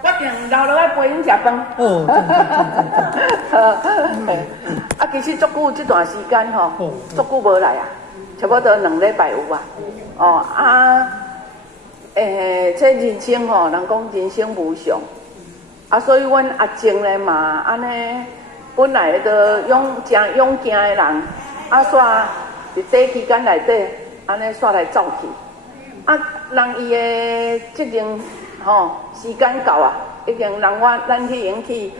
我定留落来陪因食饭。哦，啊，其实足久这段时间吼，足久无来啊，差不多2礼拜有啊。哦啊，这人生吼，人讲人生无常，啊，所以阮阿静咧嘛，安尼本来都真勇敢的人，啊，煞伫短期间内底，安尼煞来走去。啊，人伊的责任吼，时间到啊，已经咱去引去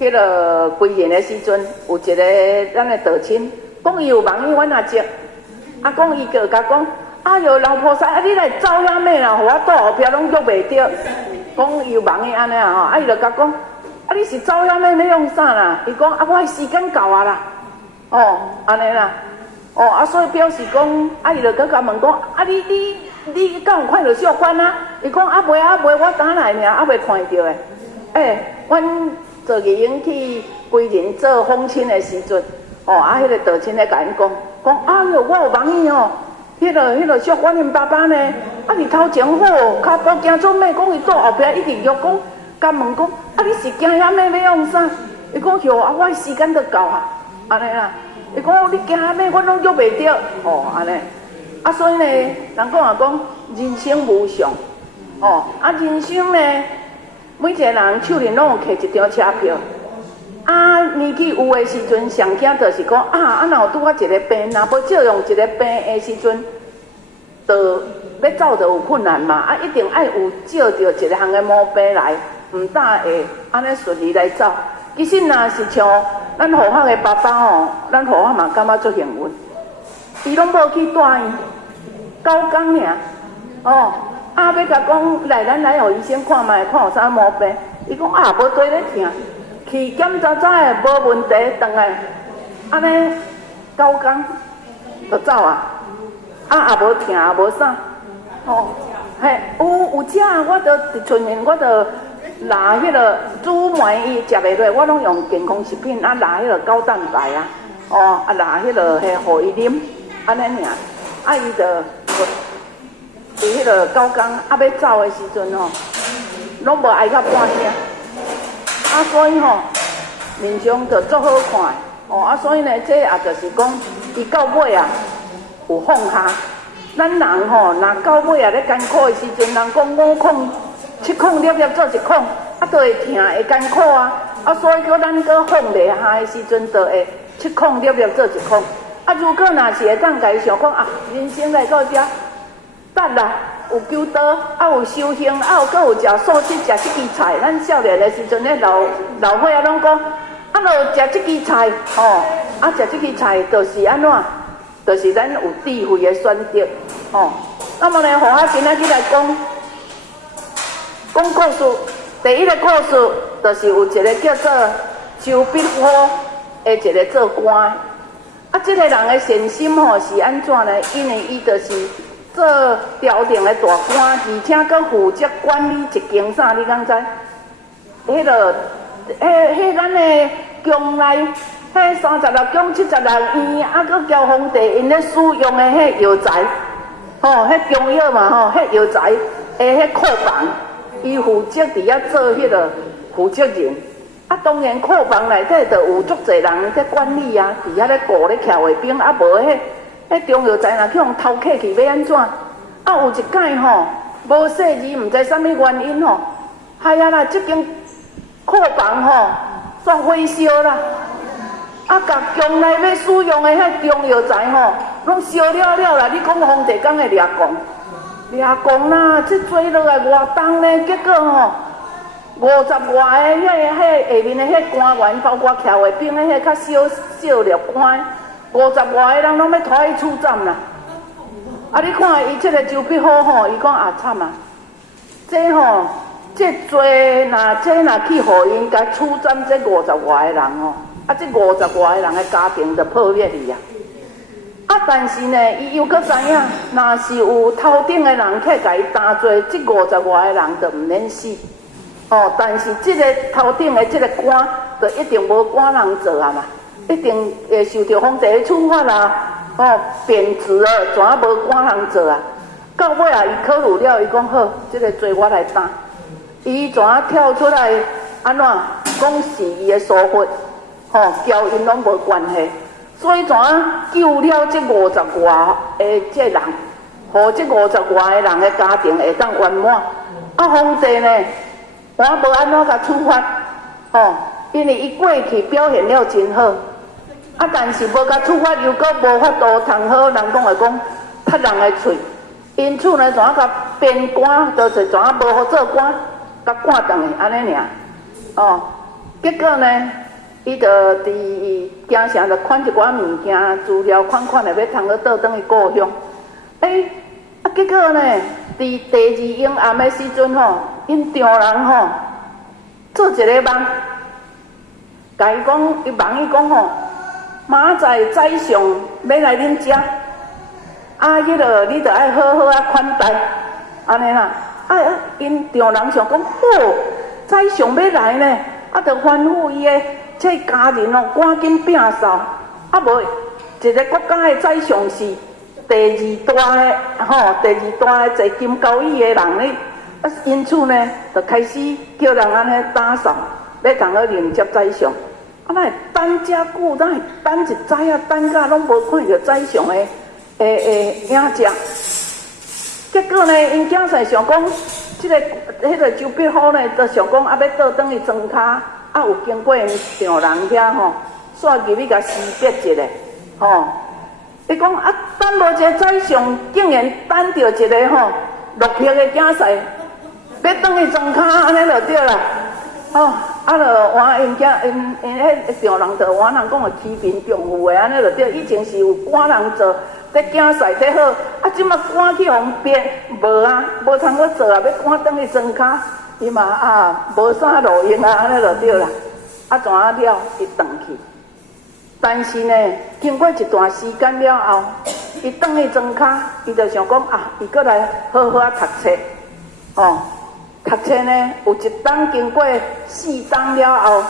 迄个归元的时阵，有一个咱的道亲，讲伊有问伊阮阿姐，啊，讲伊就甲讲，哎哟，老菩萨，啊，你来走遐咩啦？互我倒后壁拢约袂着，讲伊有问伊安尼啊吼，啊，伊就甲讲，啊，你是走遐咩要用啥啦？伊讲啊，我的时间到啊啦，哦，安尼啦，哦，啊，所以表示讲，啊，伊就甲问讲，啊，你敢有看到小关啊？伊讲啊袂，我打来尔，啊袂看到诶。阮做义勇去归仁做访亲的时阵，哦，啊，迄个道亲咧甲因讲，啊哟，我有问伊哦，迄个小关因爸爸呢？啊，伊头前好，骹步行做咩？讲伊倒后壁一直约讲，甲问讲，啊，你是惊遐咩要用啥？伊讲哟，啊，我的时间都到啊，安尼啦。伊讲你惊遐咩？我拢约袂着，哦，安尼。啊，所以呢，人讲也讲人生无常，哦，啊，人生呢，每一个人手里拢有摕一张车票，啊，年纪有的时阵，上惊就是讲啊，若有拄啊一个病，若无照用一个病的时阵，就要走就有困难嘛，啊，一定爱有照着一项的毛病来，唔大会安尼顺利来走。其实若是像咱护法的爸爸吼，咱护法嘛感觉足幸运。伊拢无去带伊9工尔，哦，啊，要甲讲来，咱来互医生看卖，看有啥毛病。伊讲啊，无对咧疼，去检查查的无问题，转来，安尼9工就走啊，啊也无疼也无啥，哦，嘿，有食，我着伫厝面，我着拿迄个煮糜伊食袂落，我拢用健康食品啊，拿迄个高蛋白啊，哦，啊拿迄个互伊啉。安尼尔，啊伊就伫迄个9工啊要走的时阵吼，拢无挨到半声，啊所以吼面相就足好看的，哦啊所以呢，这也就是讲，伊到尾啊有放下，咱人吼，若到尾啊咧艰苦的时阵，人讲5孔7孔粒做1孔，啊都会疼会艰苦啊，啊所以叫咱搁放袂下的时阵，就会7孔粒做1孔。啊，如果若是会当家想讲啊，人生来到遮，等啦，有求道，啊有修行，啊有搁有食素食，食即支菜。咱少年的时阵咧，老伙仔拢讲，啊，著食即支菜，哦，啊食即支菜，就是安怎？就是咱有智慧的选择，哦。那么呢，互我今仔日来讲故事，第一个故事就是有一个叫做周必虎的一个做官。啊，这个人的善心吼是安怎呢？因为伊就是做朝廷的大官，而且佮负责管理一间啥，你敢知？迄个，咱的宫内，迄36宫76院，啊，佮交皇帝因咧使用的迄药材，吼，迄中药嘛吼，迄药材的迄库房，伊负责伫遐做迄个负责人。啊，当然库房内底就有足侪人在管理啊，伫遐咧顾咧徛卫兵，啊无迄中药材若去互偷客去要安怎？啊有一摆吼，无细字，毋知啥物原因吼，哎呀啦，即间库房吼煞火烧啦，啊，甲宫内要使用的迄中药材吼，拢烧了了啦。你讲皇帝敢会掠讲啦，这做落来偌重呢？结果吼。50外个迄下面的迄官员，包括徛卫兵的迄较小粒官，50外个人拢要拖去处斩啦。啊，你看伊这个周必虎吼，伊讲啊惨啊，这吼这做若去互因甲处斩这50外个人吼，啊这50外个人的家庭就破灭去啊。啊，但是呢，伊又搁知影，若是有头顶的人去甲伊担做，这50外个人就毋免死。哦，但是这个头顶的这个官，就一定无官人做啊嘛，一定会受到皇帝的处罚啦。哦，贬值啊，怎啊无官人做啊？到尾啊，伊考虑了，伊讲好，这个罪我来担。伊怎跳出来安怎讲是伊的疏忽，交因拢无关系，所以怎救了这50外的这人，互这50外的人的家庭会当圆满。啊，皇帝呢，我无安怎甲处罚，因为伊过去表现了真好，啊，但是无甲处罚，又搁无法度通好，人讲会讲拍人的喙，因此呢，怎甲编官，就是怎无好做官，甲赶倒去安尼尔，结果呢，伊就伫京城就款一寡物件资料款的要通去倒转去故乡，结果呢，伫第2英暗的时阵因丈人做一个梦，甲伊讲，伊问伊讲明仔宰相要来恁家，迄落你着爱好好款待，安尼啦。因丈人想讲，宰相要来呢，着吩咐伊的这家人赶紧摒扫，无一个国家的宰相是第2大的第2大的坐金交椅的人呢，因此呢，就开始叫人安尼打扫，要通去迎接宰相。哪会等遮久，哪会等一载啊？等甲拢无看到宰相的影像。结果呢，因囝婿想讲，迄个周必虎呢，就想讲要倒转去庄骹，有经过因丈人遐煞入去甲识别一下，伊讲等无一个宰相，竟然等到一个落魄的囝婿，要转去庄骹，安尼就对啦。就换因迄丈人就换人讲欺贫重富的，安尼就对。以前是有官人做，得囝婿得好，即马赶去互逼，无啊，无通去做啊，要赶转去庄骹，伊嘛无啥路用啊，安尼就对啦。怎了，伊转去。但是呢，经过一段时间了后，伊转去庄骹，伊就想讲伊搁来好好读册，读册呢，有一冬经过4冬了后，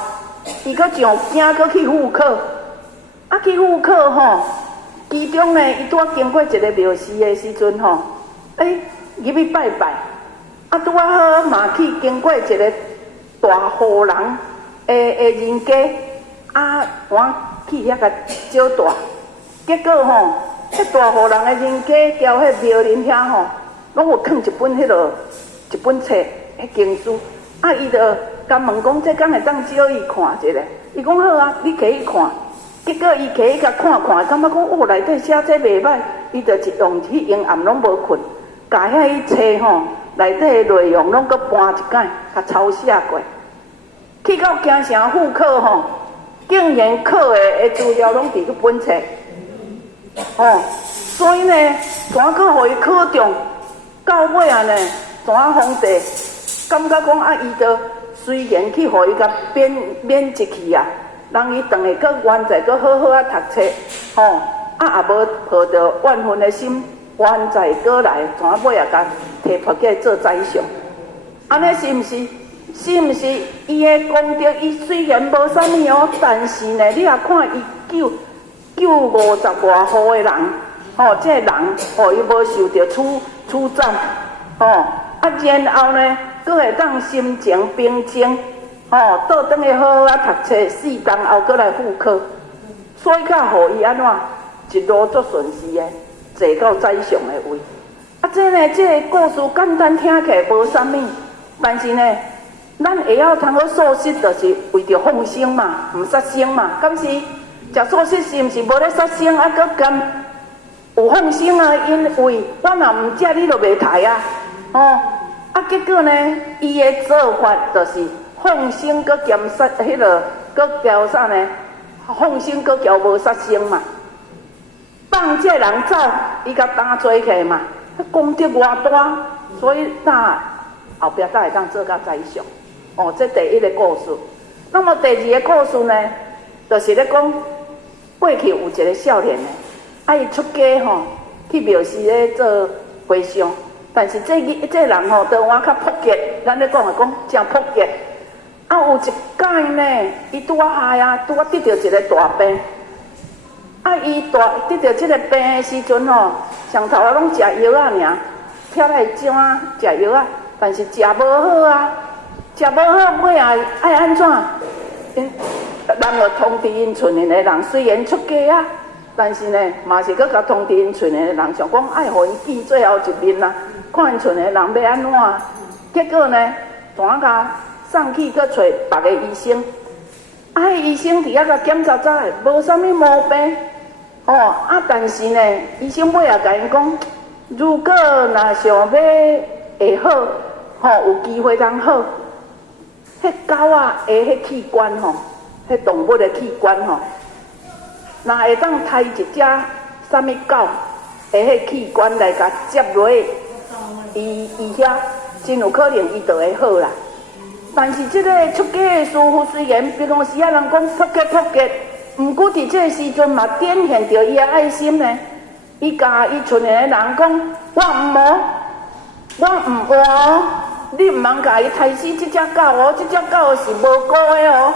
伊搁上京搁去赴考，去赴考其中呢，伊拄经过一个庙寺的时阵入去拜拜，拄好嘛去经过一个大户人的人家，我去遐甲招待，结果迄大户人的人家交迄庙林遐拢有藏一本册。经书，伊就甲问讲，这敢会当借伊看一下？伊讲好啊，你摕去看。结果伊摕去甲看，感觉讲内底写这袂歹，伊就用迄阴暗拢无困，甲遐册内底的内容拢搁搬一解，甲抄写过。去到京城赴考竟然考的资料拢伫迄本册，所以呢，怎去互伊考中？到尾呢，怎皇帝？感觉讲伊就虽然去互伊甲免一去啊，让伊转去搁原在搁好好读册，也无抱着怨愤的心，原在搁来，尾也甲提拔起来做宰相，安尼是毋是？是毋是？伊的功德，伊虽然无啥物但是呢，你也看伊救50外户的人，这人伊无受到处斩，然后呢？搁会当心情平静，倒转去好好读册，4冬后搁来赴考，所以较互伊安怎一路足顺势的坐到宰相的位。这呢，这个故事简单听起来无啥物，但是呢，咱会晓通好素食，就是为着放生嘛，毋杀生嘛。敢是食素食是毋是无咧杀生，搁甘有放生啊？因为我若毋食，你就袂刣啊，结果呢，伊的做法就是放生，搁兼杀迄落，搁交啥呢？放生搁交无杀生嘛。放这人走，伊甲打做起嘛，功德偌大，所以后壁会当做到宰相。这第1个故事。那么第2个故事呢，就是咧讲过去有一个少年呢，伊出家去庙寺咧做和尚。但是这人都我较朴洁，咱咧讲真朴洁。有一届呢，伊拄嗨啊，拄得到一个大病。伊得到这个病的时阵上头拢食药啊尔，跳来怎食药啊？但是食无好啊，食无好尾啊爱安怎？人就通知因厝里的人，虽然出家啊，但是呢，嘛是搁甲通知因厝里的人，想讲爱互伊见最后一面啦，看因厝里的人要安怎？结果呢，单甲送去搁找别个医生，医生伫遐甲检查查的，无啥物毛病。但是呢，医生尾也甲因讲，如果若想要会好，有机会通好，迄狗啊，迄器官迄动物的器官若会当杀一只啥物狗，迄器官来甲接落伊遐，真有可能伊就会好啦。但是这个出家的师傅虽然平常时人讲扑吉，毋过伫这个时阵嘛展现着伊的爱心呢。伊甲伊厝里的人讲，我毋换你毋通甲伊杀死这只狗这只狗是无辜的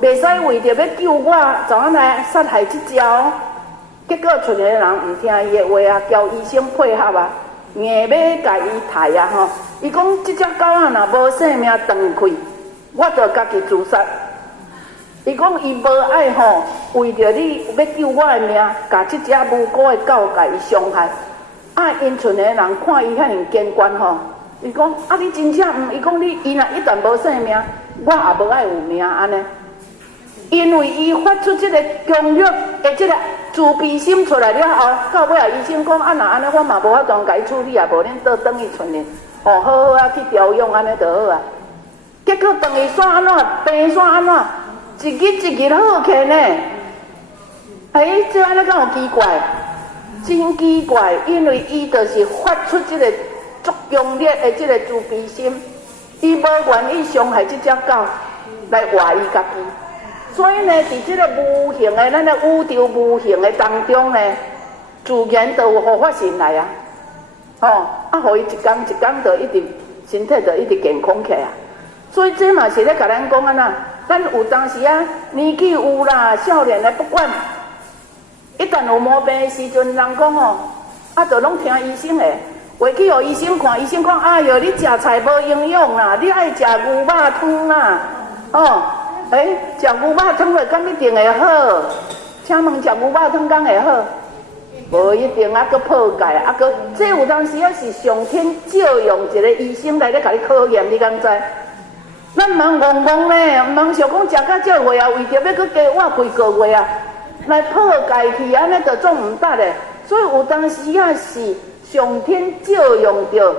袂使为着要救我，就安来杀害这只结果厝里的人毋听伊的话啊，叫医生配合啊，硬要甲伊杀啊伊讲这只狗啊，若无性命断开，我就家己自杀。伊讲伊无爱为着你要救我的命，甲这只无辜的狗甲伊伤害。因厝的人看伊遐尼坚决伊讲你真正伊讲伊若一旦无性命，我也无爱有命安尼。因为伊发出这个强烈的这个慈悲心出来了后，到尾医生讲若安尼，我嘛无法度甲伊处理无恁倒转去厝里，好好去调养安尼就好啊。结果等于煞安怎，病煞安怎？一日好起呢？这安尼敢有奇怪？真奇怪，因为伊就是发出这个足强烈的这个慈悲心，伊无愿意伤害这只狗来活伊家己。所以呢，伫这个无形的咱的宇宙无形的当中呢，自然就有护法神来互伊一天就一直身体就一直健康起来。所以这嘛是咧甲咱讲安那，咱有当时年纪有啦，少年的不管，一旦有毛病的时阵，人讲就拢听医生的，回去互医生看，医生讲哎哟，你食菜无营养啦，你爱食牛肉汤啦，食牛肉汤就敢一定会好？请问食牛肉汤敢会好？无一定搁破解，搁这有当时是上天照用一个医生来咧甲你考验，你敢知？咱毋通戆戆咧，毋通想讲食到这月为着要搁加活几个月来破解去，安尼就总毋得咧。所以有当时是上天照用着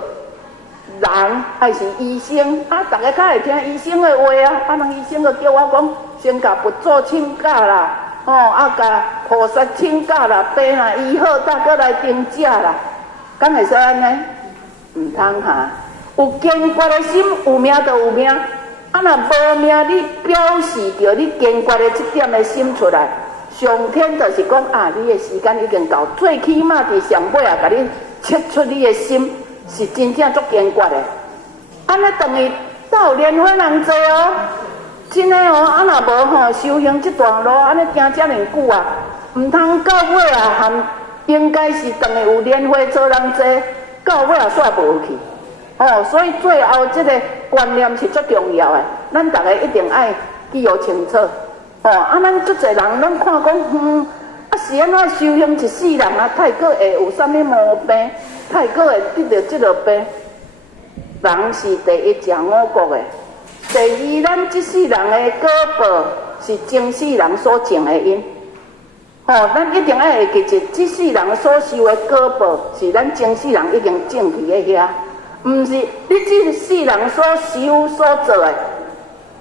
人还是医生大家较会听医生的话人医生就叫我讲先甲佛祖请假啦，甲菩萨请假啦，病啊医好，再搁来订假啦，敢会使安尼？毋通有坚决的心，有命就有命。若无命，你表示着你坚决的这点的心出来，上天就是讲你的时间已经到，最起码伫上尾甲你切出你的心，是真正足坚决的。安尼等于斗莲花人济真的若无修行这段路，安尼行遮尼久毋通到尾含应该是等于有莲花做人济，到尾煞无去。所以最后这个观念是最重要的，咱大家一定爱记号清楚。咱足侪人拢看讲，是安怎修行一世人太过会有啥物毛病，太过会得到这个病。人是第一食五谷的，第二，咱这世人的果报是前世人所种的因。咱一定爱会记住，这世人所受的果报是咱前世人已经种去的遐。毋是你这世人所修所做的，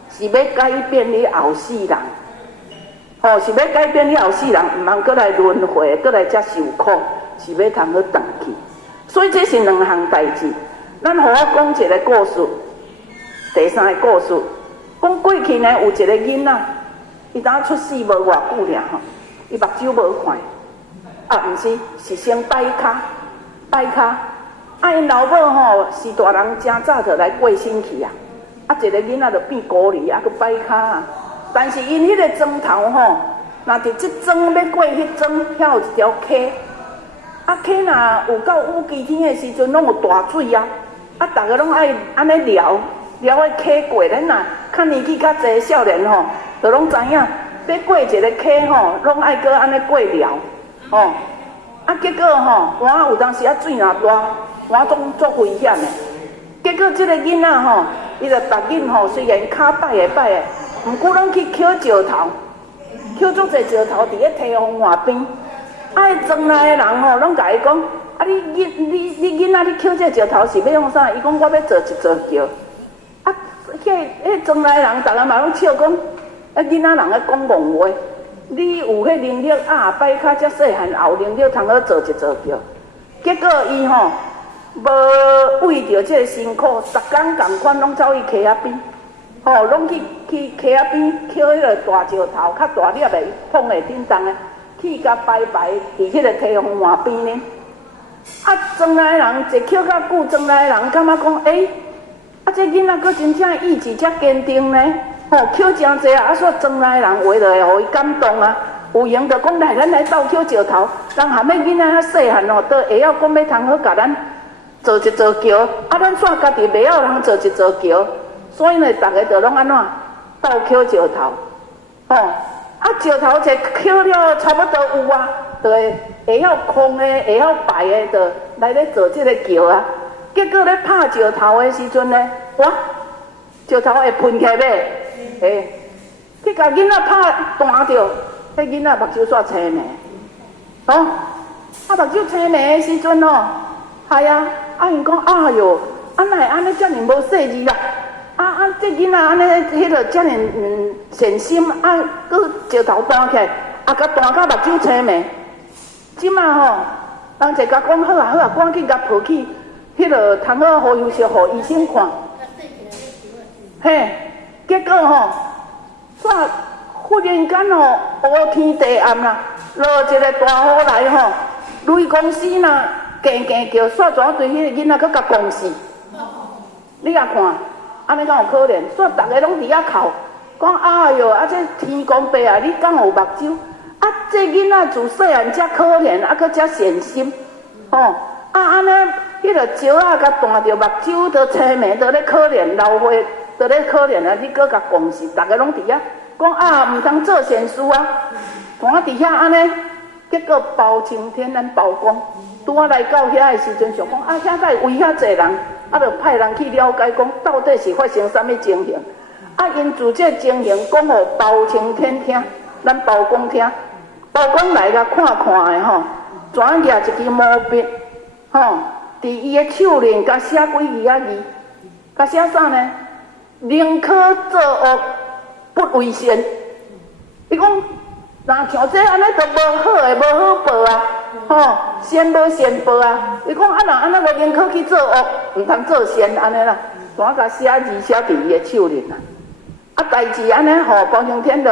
是要改变你后世人，是要改变你后世人，毋通搁来轮回，搁来遮受苦，是要通去转去。所以这是两项代志。咱互我讲一个故事，第三个故事，讲过去呢有一个囡仔，伊当出世无偌久尔伊目睭无看，毋是，是先摆骹。因老母是大人真早就来过身去一个囡仔就变孤儿，搁摆骹但是因迄个庄头若伫即庄要过迄庄，遐有一条溪，溪若有到雨季天的时阵，拢有大水逐个拢爱安尼撩，了个溪过，咱若较年纪较济少年吼，就拢知影，要过一个溪吼，拢爱搁安尼过了，吼。啊，结果吼，碗有当时啊水若大，碗总足危险的。结果即个囡仔吼，伊就逐日吼，虽然骹摆的，毋过拢去捡石头，捡足侪石头伫咧堤防外边。啊，庄内的人吼，拢甲伊讲，啊，你囡仔，你捡这石头是要用啥？伊讲我要做一座桥。啊，迄庄内的人，逐个嘛拢笑讲，啊，囡仔人咧讲戆话。你有迄能力啊，摆卡遮细汉，也有能力通好做一座桥。结果伊吼无为着这个辛苦，逐工共款拢走去溪仔边，吼，拢去溪仔边捡迄个大石头，较大粒的，放在顶重的，去甲摆伫迄个堤防外边呢。啊，庄内人一捡较久，庄内人感觉讲，啊，这囡仔佫真正意志遮坚定呢。吼，捡真济啊！啊，煞庄内人话就会互伊感动啊。有闲就讲来，咱来斗捡石头。人含迄囡仔较细汉哦，都会晓讲要通好甲咱做一座桥。啊，咱煞家己袂晓通做一座桥，所以呢，逐个就拢安怎斗捡石头。吼，啊，石头者捡了差不多有啊，就会晓空的，会晓摆的，就来咧做即个桥啊。结果咧拍石头的时阵呢，哇，石头会喷起袂？去甲囡仔拍断着，迄囡仔目睭煞青眉，吼，啊目睭青眉的时阵哦，系啊，因讲哎哟，哪会安尼遮尔无细致啦？这囡仔安尼迄个遮尔善心，佮石头断起来，甲断到目睭青眉。即马吼，人就甲讲好啊，赶紧甲抱去，迄个通好好休息，互医生看。嘿，结果吼。煞忽然间吼，乌天地暗啦，落一个大雨来吼，雷公司呐，行叫，煞怎对迄个囡仔佮甲公死？你啊看，安尼敢有可能？煞逐个拢伫遐哭，讲哎哟，啊这天公伯啊，你敢有目睭？啊这囡仔自细汉遮可怜，啊佮遮善心，吼，安尼迄个石仔甲断着目睭，着青眉，着咧可怜流血。就咧可怜啊！你搁甲公司，逐个拢伫遐讲啊，毋通做善事啊！我伫遐安尼，结果包青天咱包公拄啊来到遐的时阵，想讲啊，遐个围遐济人，啊，就派人去了解讲到底是发生啥物情形。啊，因自这情形讲互包青天听，咱包公听，包公来甲看看的吼，转举一支毛笔，吼，伫伊的手链甲写几字啊字，甲写啥呢？宁可作恶，不为善。伊讲，若像这安尼都无好的，无好报啊，吼，善无善报啊。伊讲，若安尼就宁可去作恶，毋通做善安尼啦。单甲写字写伫伊的手里啦。啊，代志安尼吼，包青天就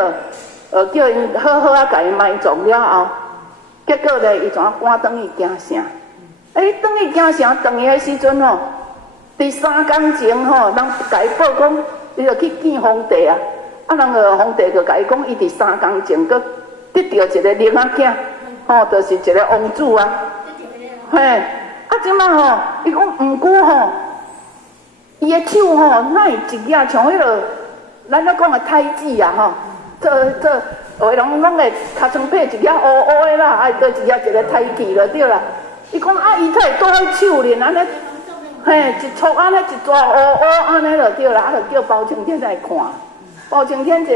叫因好好甲伊埋葬了后，结果咧，伊怎赶转去京城？转去京城，转去的时阵吼。第3天前吼，人甲伊报讲，伊就去见皇帝啊。人个皇帝就甲伊讲，伊第3天前佫得到一个囡仔囝，吼，就是一个王子啊。嘿，即摆吼，伊讲毋过吼，伊的手吼，哪会一举像迄个咱咧讲的太子啊吼，有的人拢会尻川配一举乌乌的啦，搁一举一个太子就对啦。伊讲伊才会倒喺手里安尼。嘿，一撮安尼一撮乌安尼就对啦，就叫包青天来看。包青天就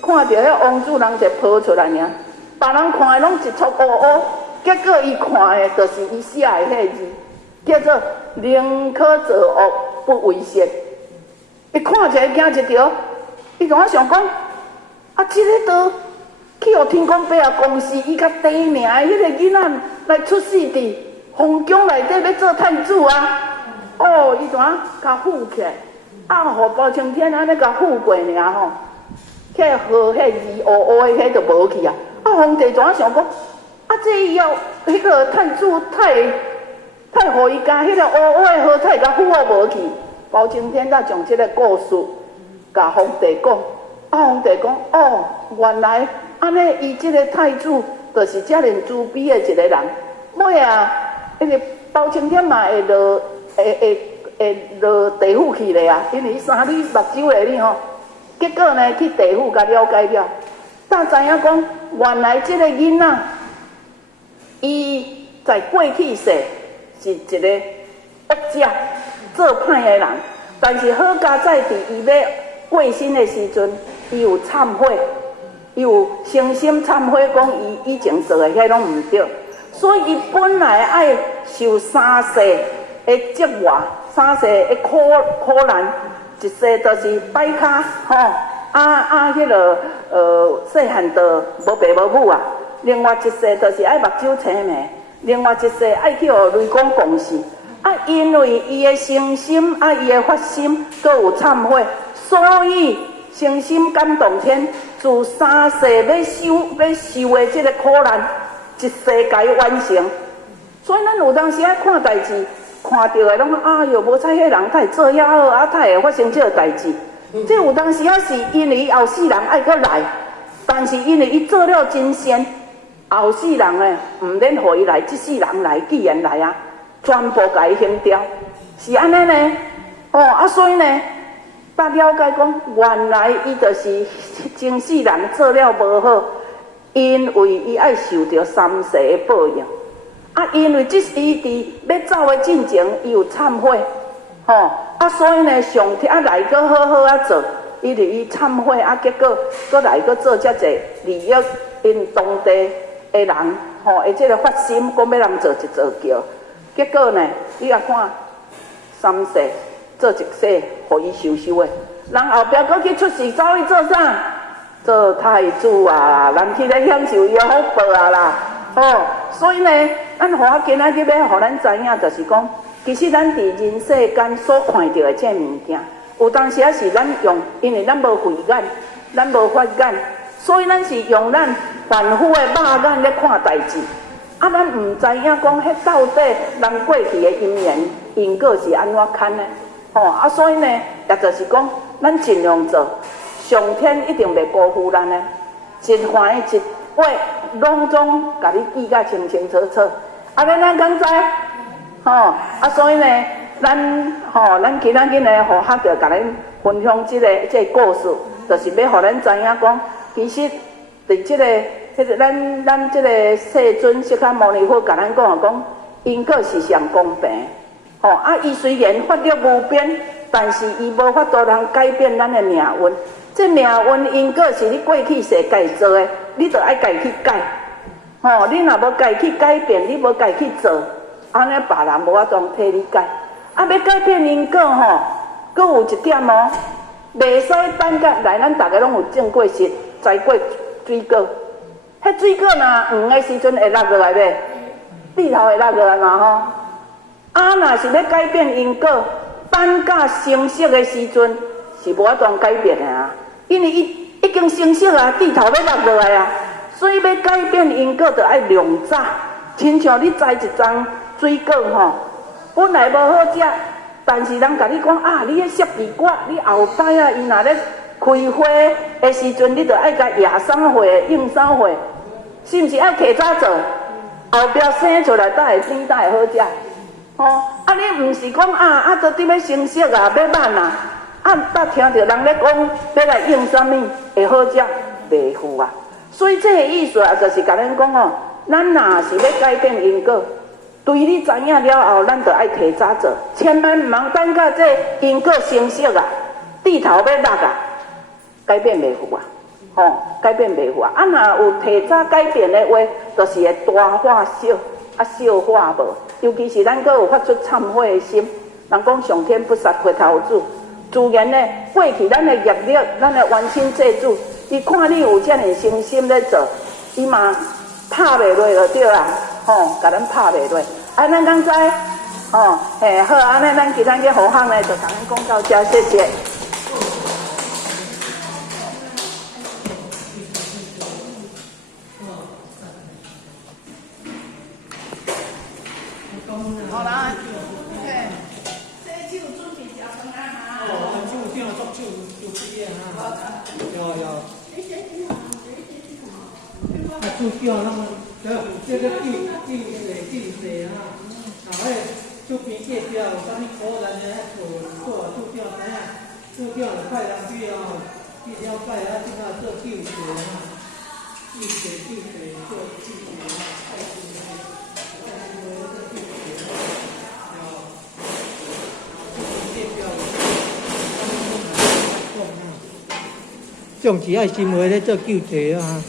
看到迄王主人就抱出来尔，别人看的拢一撮乌，结果伊看的就是伊写的迄个字，叫做“宁可作恶，不为善”。伊看起来惊一条，伊就想讲，这个都去互天公伯啊公司，伊较低名的迄个囡仔来出世伫皇宫内底要做太子啊！伊怎甲富起来？互包青天安尼甲富过尔吼，迄号迄字乌的迄就无去啊！皇帝怎想讲？这以后迄个太子太互伊家迄个乌的号太甲富啊无去。包青天才将这个故事甲皇帝讲，皇帝讲原来安尼伊这个太子就是遮尔慈悲的一个人。尾啊，迄个包青天嘛会会落地府去咧啊，因为伊三里目睭咧哩吼。结果呢，去地府甲了解了，才知影讲，原来这个囡仔，伊在过去世是一个恶者，做歹的人。但是好佳在伫伊要过身的时阵，伊有忏悔，伊有诚心忏悔，讲伊以前做的遐拢毋对，所以伊本来爱受三世的折磨，三世的苦难。一世就是摆骹吼，迄落细汉就无爸无母啊。另外一世就是爱目睭青眉，另外一世爱去互雷公公事。因为伊的诚心伊的发心，阁有忏悔，所以诚心感动天，自三世要受的这个苦难，一世甲伊完成。所以咱有当时爱看代志。看到的拢哎哟，无彩迄人太做遐好，太会发生这个代志。这有当时是因为伊后世人爱搁来，但是因为伊做了真善，后世人呢唔免互伊来，这世人来既然来啊，全部甲伊行掉，是安尼呢？所以呢，捌了解讲，原来伊就是前世人做了无好，因为伊爱受到三世的报应。因为这是伊伫要走的进前，伊有忏悔，所以呢，上天来个好好做，伊忏悔，结果搁来个做遮济利益因当地的人，而这个发心，讲要人做一座桥，结果呢，你也看三世做一世，互伊收的，人后壁搁去出世，走去做啥？做太子啊，人去咧享受伊的福报啊啦，所以呢。咱互今仔日要互咱知影，就是讲，其实咱伫人世间所看到的这物件，有当时是咱用，因为咱无慧眼，咱无法眼，所以咱是用咱凡夫的肉眼咧看代志。咱唔知影讲，迄到底人过去的因缘因果是安怎看呢？所以呢，也就是讲，咱尽量做，上天一定袂辜负咱的，一环一话，拢总甲你记甲清清楚楚。咱敢知，所以呢，咱今仔日呢，好学着甲咱分享这个故事，就是要互咱知影讲，其实伫这个咱这个世尊释迦牟尼佛甲咱讲因果是上公平，伊虽然法律无边，但是伊无法度通改变咱的命运。这命运因果是你过去世家做的，你就爱家去改。你若无家去改变，你无家去做，安尼别人无法度替你改。要改变因果阁有一点袂使等甲来，咱大家拢有种过实，栽过水果。迄水果若黄的时阵会落落来袂？地头会落落来嘛若是要改变因果，等甲成熟的时阵是无法度改变的啊，因为伊已经成熟啊，地头要落落来啊。所以要改变因果，就爱量早。亲像你栽一丛水果本来无好食，但是人甲你讲你迄色地瓜，你后摆伊若咧开花的时阵，你就爱甲野生花、应生花，是毋是爱提早做？后壁生出来，才会甜，才会好食。你毋是讲都伫要成熟啊，要慢啊，才听到人咧讲要来用啥物会好食，袂赴啊。所以这个意思就是甲咱讲咱若是要改变因果，对你知影了后，咱就爱提早做，千万毋通等到这因果成熟啊，地头要落啊，改变袂赴啊，改变袂赴啊。若有提早改变的话，就是会大化小，小化无。尤其是咱阁有发出忏悔的心，人讲上天不杀回头子，自然呢，过去咱的业力，咱的冤亲债主。伊看你有遮尔诚心咧做，伊嘛拍袂落就对啦，甲咱拍袂落。咱敢知？好，安尼咱今仔日好行咧，就甲咱讲到遮，谢谢。好啦，这手准备食饭啊哈。手点做手就毕业哈。有。注掉那么，这个地啊，然后做边隔壁有啥物苦难的，做做掉怎样？做掉了快人去哦，去了解啊，即马做救济嘛，救济做救济嘛，爱心的，爱心的做救济嘛，哦，边隔壁有，种起爱心为咧做救济啊。